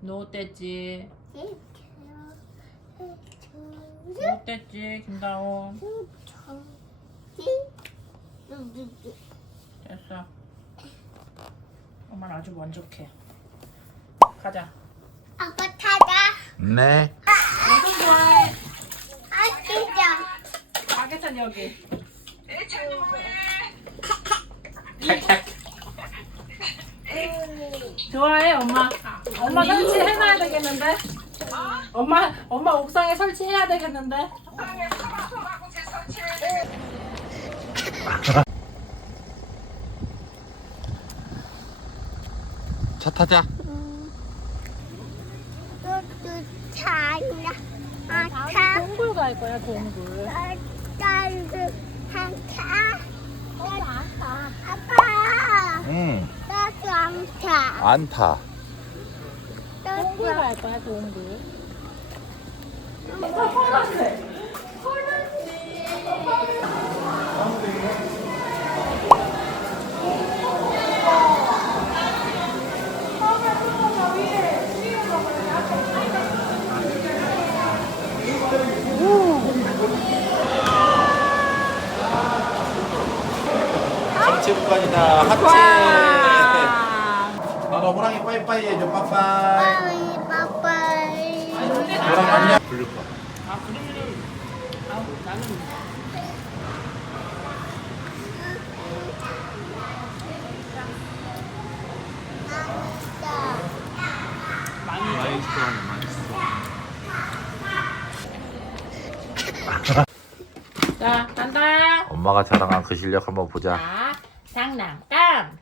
노떼지. 노떼지 김다원. 됐어. 엄마는 아주 만족해. 가자. 아빠 타자. 네. 무슨 좋아해? 아 진짜. 가게선 여기. 좋아해 엄마. 엄마 설치 해놔야 되겠는데. 엄마 엄마 옥상에 설치해야 되겠는데. 차 타자. 또또 타자. 아타. 동굴 갈 거야 동굴. 딸도 한타. 아빠. 응. 나도 안 타. 안 타. 동굴 갈 거야 동굴. 정체부관이다. 호랑이 빠이빠이 해줘. 빠빠이. 빠이 빠빠이. 호랑이 안녕. 거. 아 그러면 아 나는 많이. 자 간다. 엄마가 자랑한 그 실력 한번 보자. 자 장난감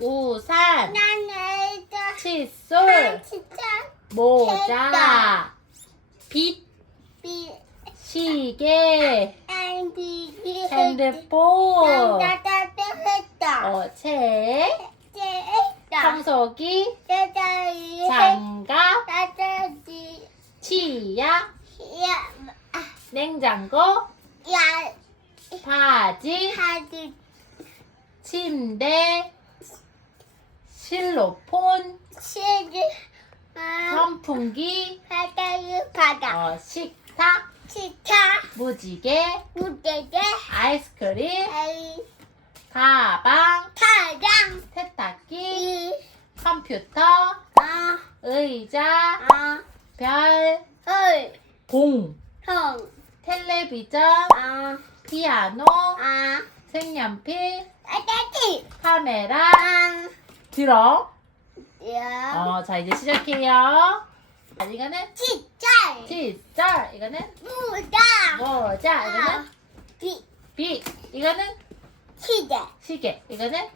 우산 칫솔 모자 빗 비 시계 안비기 핸드폰 나다다 했다. 어, 책. 청소기 장갑 치약 야 냉장고 야 바지 침대 실로폰 시지 아 선풍기 바다유 바다. 어, 식탁 치타 무지개 무대게 아이스크림 아이 가방 타장 세탁기 이 컴퓨터 아 의자 아 별 헐 공 형 텔레비전 아 피아노 아 색연필 아다지 카메라 아 드럼 야 어, 자 이제 시작해요. 자, 이거는 진짜 칫솔 이거는 무다 모자 이거는 비. 빗 이거는 시대 시계. 이거는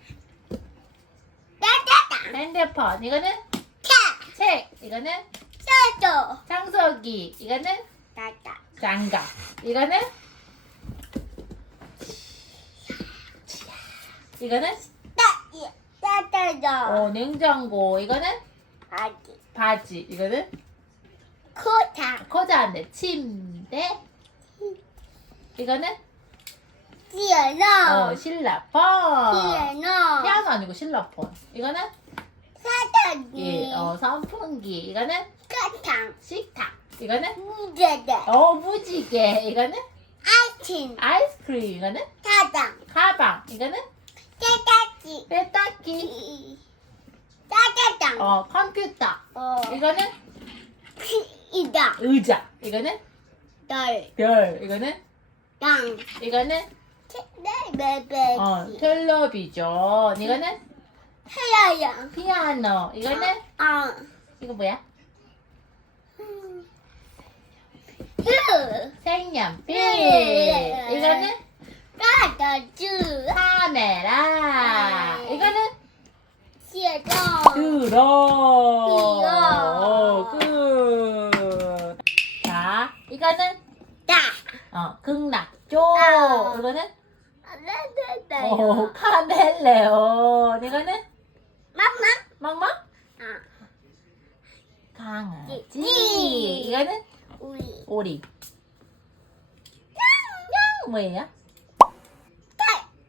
나다다 핸드폰. 이거는 차 책. 이거는 써도 청소기 이거는 나다 장갑. 이거는 이거는 따. 어, 냉장고. 이거는 아기. 바지. 이거는 코타. 거자인데 침대. 이거는. 어, 실라폰. 피아노. 피아노 아니고 실라폰. 이거는 사다기. 예, 어, 선풍기. 이거는 사탕. 식탁. 이거는 무제대. 어, 무지개. 이거는 아침. 아이스크림. 이거는 사장. 가방. 이거는 깨닫기. 빼닦 기. 따따당. 어, 컴퓨터. 어. 이거는 피이다. 의자. 이거는 널. 별. 이거는 땅. 이거는 베베. 어, 텔레비전. 이거는 해야야. 피아노. 이거는 아. 이거 뭐야? 휴. 색연필. 네. 이거는 따다주. 카메라. 네. 이거는. 들어. 들어. 끝. 자, 이거는 따. 어, 극락조. 아. 이거는. 어, 카멜레온. 이거는 맘마. 멍멍. 아. 강아지. 지. 이거는 우리. 오리. 냥 뭐예요?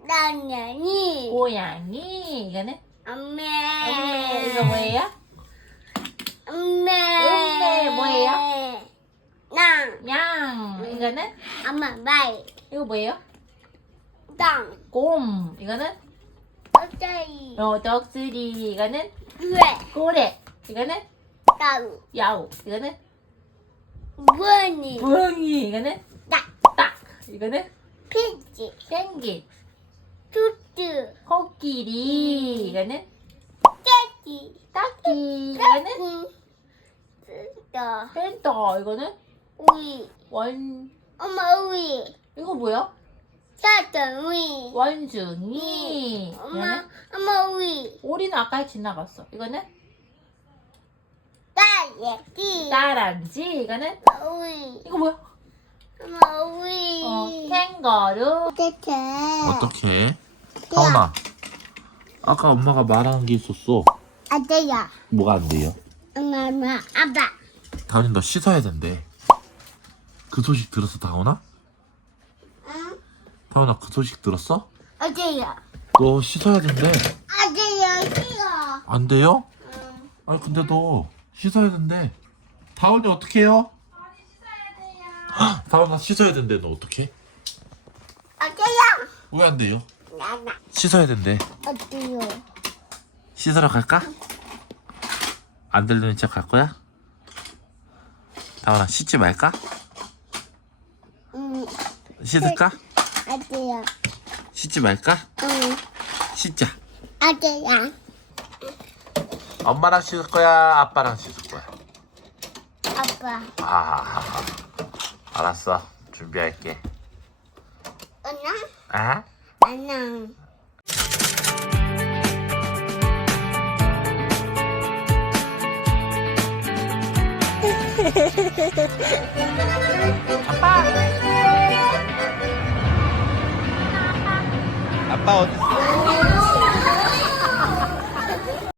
따다냐니. 고양이. 이거는 엄매. 엄매. 이거 뭐예요? 엄매. 엄매 뭐예요? 낭. 양. 이거는 엄마 말. 이거 뭐예요? 땅. 곰. 이거는 어쩌이. 어, 덕스리. 이거는 왜. 고래. 이거는 따우. 야우. 이거는 뭐니. 부엉이. 이거는 따. 딱. 이거는 피지. 펭귄. 뚜뚜. 코끼리. 이거는 깨지. 딱지. 이거는 응. 뚜 펜터. 이거는 우이. 원. 엄마 우이. 이거 뭐야? 사돈 우이. 원숭이. 엄마, 이거는 엄마 우이. 오리는 아까 지나갔어. 이거는 딸예기. 다람쥐. 이거는 우이. 이거 뭐야? 엄마 우이. 어, 캥거루. 어떻게? 타온아. 아까 엄마가 말한 게 있었어. 아재야. 뭐가 안 돼요? 엄마, 엄마, 아빠. 다온이 너 씻어야 된대. 그 소식 들었어, 다온아? 응? 다온아 그 소식 들었어? 아재야. 너 씻어야 된대. 아재야, 싫어. 안 돼요? 응. 아니 근데 너 씻어야 된대. 다온이 어떻게 해요? 다온아 씻어야 된대. 너 어떻게? 아재야. 왜안 돼요? 나나. 씻어야 된대. 어때요? 씻으러 갈까? 안 들리는 척 갈 거야? 다원아 씻지 말까? 응. 씻을까? 아재야. 씻지 말까? 응. 씻자 아재야. 엄마랑 씻을 거야? 아빠랑 씻을 거야? 아빠. 아 알았어 준비할게 언나? 아? 안녕. 아빠 어디 있어?